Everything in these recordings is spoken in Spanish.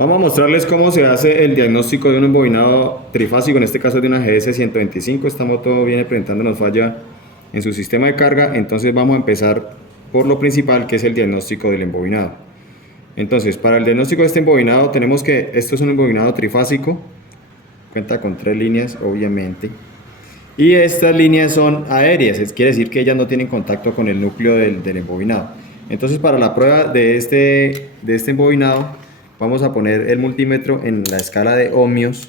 Vamos a mostrarles cómo se hace el diagnóstico de un embobinado trifásico, en este caso de una GS 125. Esta moto viene presentándonos falla en su sistema de carga, entonces vamos a empezar por lo principal, que es el diagnóstico del embobinado. Entonces, para el diagnóstico de este embobinado tenemos que, esto es un embobinado trifásico, cuenta con 3 líneas obviamente, y estas líneas son aéreas, quiere decir que ellas no tienen contacto con el núcleo del embobinado. Entonces, para la prueba de este embobinado, vamos a poner el multímetro en la escala de ohmios,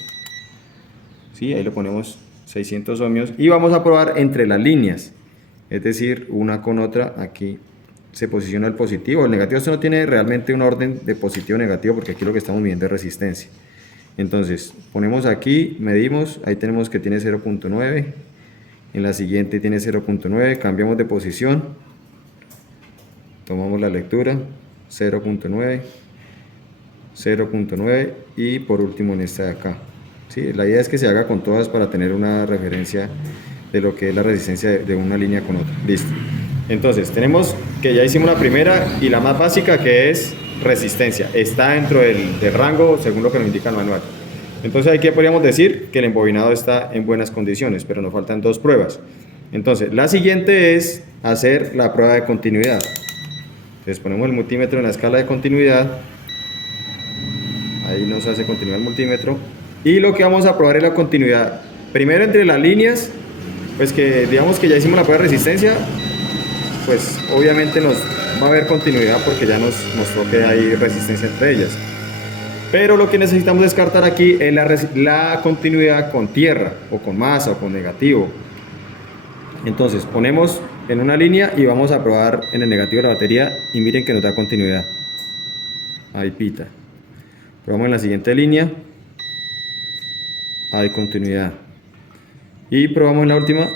¿sí? Ahí lo ponemos 600 ohmios, y vamos a probar entre las líneas, es decir, una con otra. Aquí se posiciona el positivo, el negativo. Esto no tiene realmente un orden de positivo o negativo, porque aquí lo que estamos midiendo es resistencia. Entonces, ponemos aquí, medimos, ahí tenemos que tiene 0.9, en la siguiente tiene 0.9, cambiamos de posición, tomamos la lectura, 0.9, 0.9 y por último en esta de acá. ¿Sí? La idea es que se haga con todas para tener una referencia de lo que es la resistencia de una línea con otra. Listo. Entonces, tenemos que ya hicimos la primera y la más básica, que es resistencia. Está dentro del rango según lo que nos indica el manual. Entonces aquí podríamos decir que el embobinado está en buenas condiciones, pero nos faltan 2 pruebas. Entonces, la siguiente es hacer la prueba de continuidad. Entonces ponemos el multímetro en la escala de continuidad. Ahí nos hace continuidad el multímetro. Y lo que vamos a probar es la continuidad. Primero entre las líneas, pues que digamos que ya hicimos la prueba de resistencia, pues obviamente nos va a haber continuidad porque ya nos mostró que hay resistencia entre ellas. Pero lo que necesitamos descartar aquí es la continuidad con tierra, o con masa, o con negativo. Entonces ponemos en una línea y vamos a probar en el negativo de la batería, y miren que nos da continuidad. Ahí pita. Probamos en la siguiente línea, hay continuidad. Y probamos en la última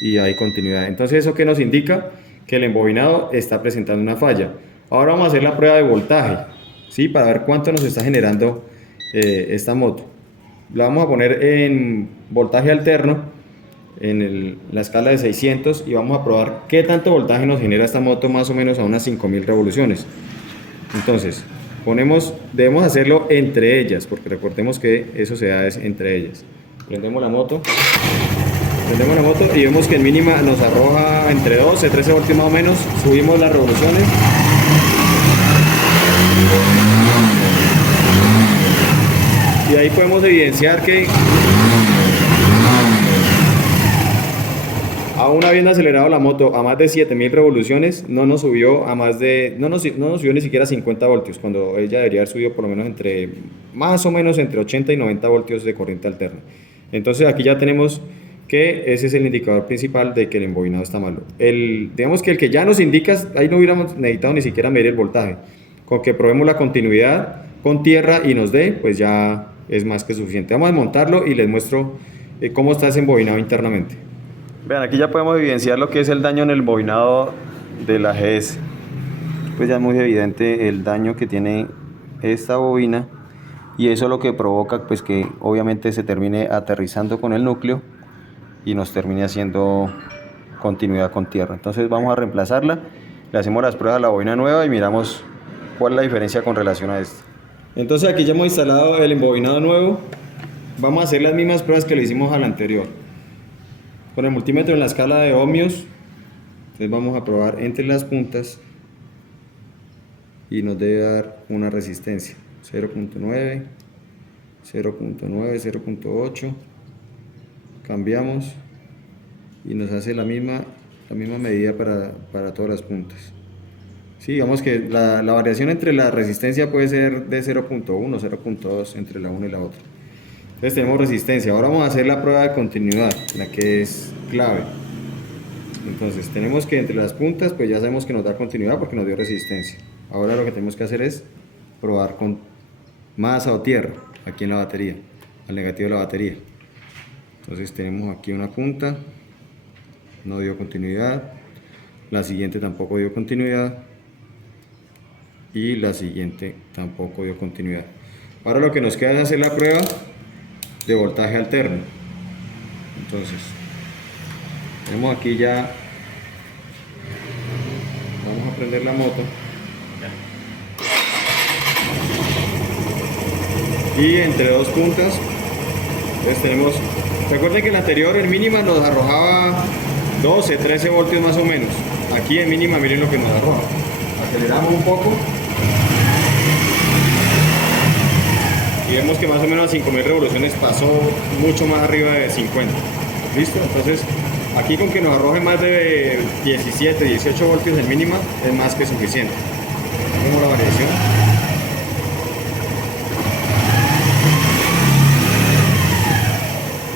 y hay continuidad. Entonces, ¿eso qué nos indica? Que el embobinado está presentando una falla. Ahora vamos a hacer la prueba de voltaje, ¿sí? Para ver cuánto nos está generando esta moto. La vamos a poner en voltaje alterno, en la escala de 600, y vamos a probar qué tanto voltaje nos genera esta moto, más o menos a unas 5000 revoluciones. Entonces, debemos hacerlo entre ellas, porque recordemos que eso se da entre ellas. Prendemos la moto y vemos que en mínima nos arroja entre 12 y 13 voltios más o menos. Subimos las revoluciones. Y ahí podemos evidenciar que, aún habiendo acelerado la moto a más de 7000 revoluciones, no nos subió a más de, no nos subió ni siquiera 50 voltios, cuando ella debería haber subido por lo menos más o menos entre 80 y 90 voltios de corriente alterna. Entonces aquí ya tenemos que ese es el indicador principal de que el embobinado está malo. Digamos que el que ya nos indica, ahí no hubiéramos necesitado ni siquiera medir el voltaje. Con que probemos la continuidad con tierra y nos dé, pues ya es más que suficiente. Vamos a desmontarlo y les muestro cómo está ese embobinado internamente. Vean, aquí ya podemos evidenciar lo que es el daño en el bobinado de la GS. Pues ya es muy evidente el daño que tiene esta bobina, y eso es lo que provoca pues que obviamente se termine aterrizando con el núcleo y nos termine haciendo continuidad con tierra. Entonces vamos a reemplazarla, le hacemos las pruebas a la bobina nueva y miramos cuál es la diferencia con relación a esto. Entonces aquí ya hemos instalado el embobinado nuevo. Vamos a hacer las mismas pruebas que le hicimos al anterior. Con el multímetro en la escala de ohmios, entonces vamos a probar entre las puntas y nos debe dar una resistencia 0.9, 0.9, 0.8. Cambiamos y nos hace la misma medida para todas las puntas. Sí, digamos que la variación entre la resistencia puede ser de 0.1, 0.2 entre la una y la otra. Entonces tenemos resistencia. Ahora vamos a hacer la prueba de continuidad, la que es clave. Entonces tenemos que entre las puntas, pues ya sabemos que nos da continuidad porque nos dio resistencia. Ahora lo que tenemos que hacer es probar con masa o tierra aquí en la batería, al negativo de la batería. Entonces tenemos aquí una punta, no dio continuidad, la siguiente tampoco dio continuidad y la siguiente tampoco dio continuidad. Ahora lo que nos queda es hacer la prueba de voltaje alterno. Entonces tenemos aquí ya, vamos a prender la moto. y entre dos puntas. Entonces tenemos, recuerden que el anterior en mínima nos arrojaba 12, 13 voltios más o menos. Aquí en mínima miren lo que nos arroja. Aceleramos un poco y vemos que más o menos a 5000 revoluciones pasó mucho más arriba de 50. ¿Listo? Entonces aquí con que nos arroje más de 17, 18 voltios en mínima es más que suficiente. Vemos la variación.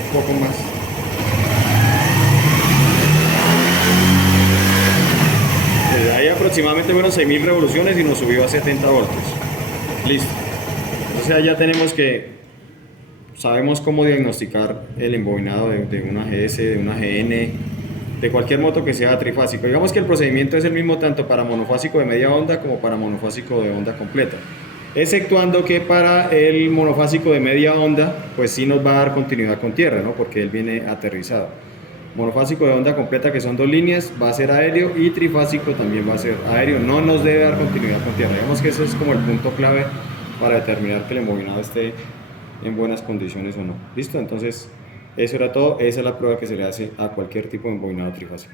Un poco más. Desde ahí aproximadamente fueron 6000 revoluciones y nos subió a 70 voltios. Listo. Entonces ya tenemos que sabemos cómo diagnosticar el embobinado de una GS, de una GN, de cualquier moto que sea trifásico. Digamos que el procedimiento es el mismo tanto para monofásico de media onda como para monofásico de onda completa, exceptuando que para el monofásico de media onda pues sí nos va a dar continuidad con tierra, ¿no? Porque él viene aterrizado. Monofásico de onda completa, que son dos líneas, va a ser aéreo, y trifásico también va a ser aéreo, no nos debe dar continuidad con tierra. Digamos que eso es como el punto clave para determinar que el embobinado esté en buenas condiciones o no. ¿Listo? Entonces, eso era todo. Esa es la prueba que se le hace a cualquier tipo de embobinado trifásico.